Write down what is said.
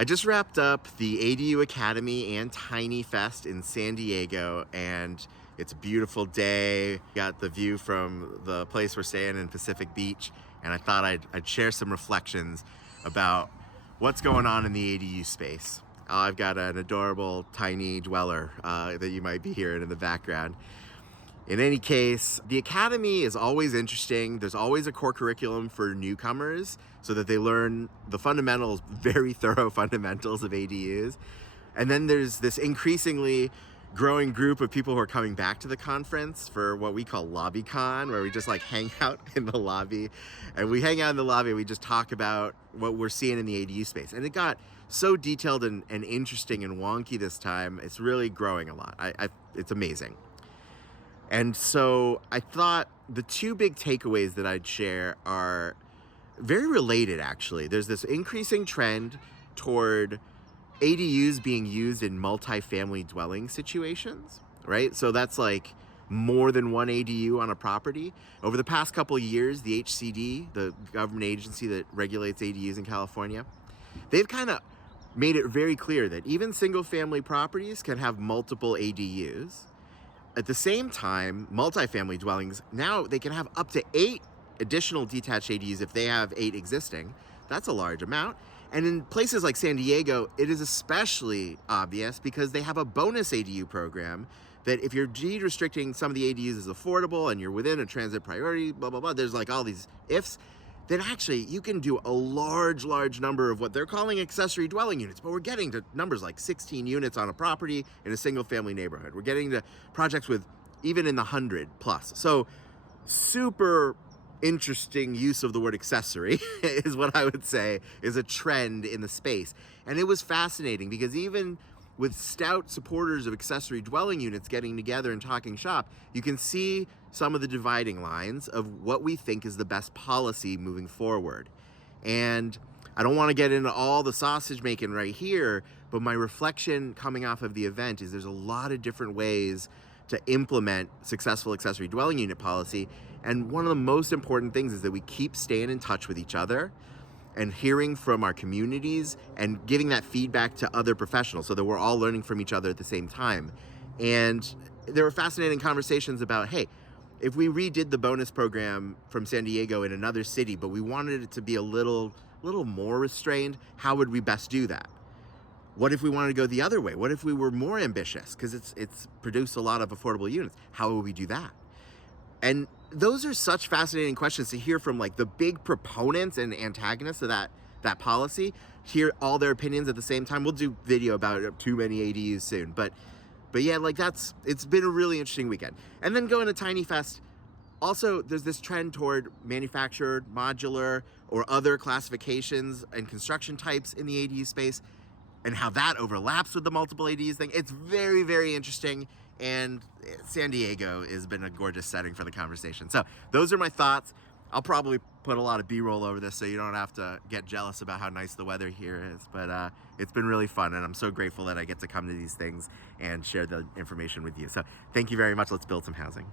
I just wrapped up the ADU Academy and TinyFest in San Diego, and it's a beautiful day. Got the view from the place we're staying in Pacific Beach, and I thought I'd share some reflections about what's going on in the ADU space. I've got an adorable tiny dweller that you might be hearing in the background. In any case, the Academy is always interesting. There's always a core curriculum for newcomers so that they learn the fundamentals, very thorough fundamentals of ADUs. And then there's this increasingly growing group of people who are coming back to the conference for what we call LobbyCon, where we just like hang out in the lobby. And we hang out in the lobby and we just talk about what we're seeing in the ADU space. And it got so detailed and interesting and wonky this time. It's really growing a lot. It's amazing. And so I thought the two big takeaways that I'd share are very related, actually. There's this increasing trend toward ADUs being used in multifamily dwelling situations, right? So that's like more than one ADU on a property. Over the past couple of years, the HCD, the government agency that regulates ADUs in California, they've kind of made it very clear that even single-family properties can have multiple ADUs. At the same time, multifamily dwellings, now they can have up to 8 additional detached ADUs if they have 8 existing. That's a large amount. And in places like San Diego, it is especially obvious because they have a bonus ADU program that if you're deed restricting some of the ADUs as affordable and you're within a transit priority, blah, blah, blah, there's like all these ifs, then actually you can do a large number of what they're calling accessory dwelling units. But we're getting to numbers like 16 units on a property in a single family neighborhood. We're getting to projects with even in the 100 plus. So super interesting use of the word accessory is what I would say is a trend in the space. And it was fascinating because even with stout supporters of accessory dwelling units getting together and talking shop, you can see some of the dividing lines of what we think is the best policy moving forward. And I don't want to get into all the sausage making right here, but my reflection coming off of the event is there's a lot of different ways to implement successful accessory dwelling unit policy. And one of the most important things is that we keep staying in touch with each other and hearing from our communities and giving that feedback to other professionals so that we're all learning from each other at the same time. And there were fascinating conversations about, hey, if we redid the bonus program from San Diego in another city, but we wanted it to be a little more restrained, how would we best do that? What if we wanted to go the other way? What if we were more ambitious? Because it's produced a lot of affordable units. How would we do that? And those are such fascinating questions to hear from like the big proponents and antagonists of that policy, hear all their opinions at the same time. We'll do video about too many ADUs soon. But yeah, like it's been a really interesting weekend. And then going to TinyFest, also there's this trend toward manufactured, modular, or other classifications and construction types in the ADU space and how that overlaps with the multiple ADUs thing. It's very, very interesting. And San Diego has been a gorgeous setting for the conversation. So those are my thoughts. I'll probably put a lot of B-roll over this so you don't have to get jealous about how nice the weather here is. But it's been really fun, and I'm so grateful that I get to come to these things and share the information with you. So thank you very much. Let's build some housing.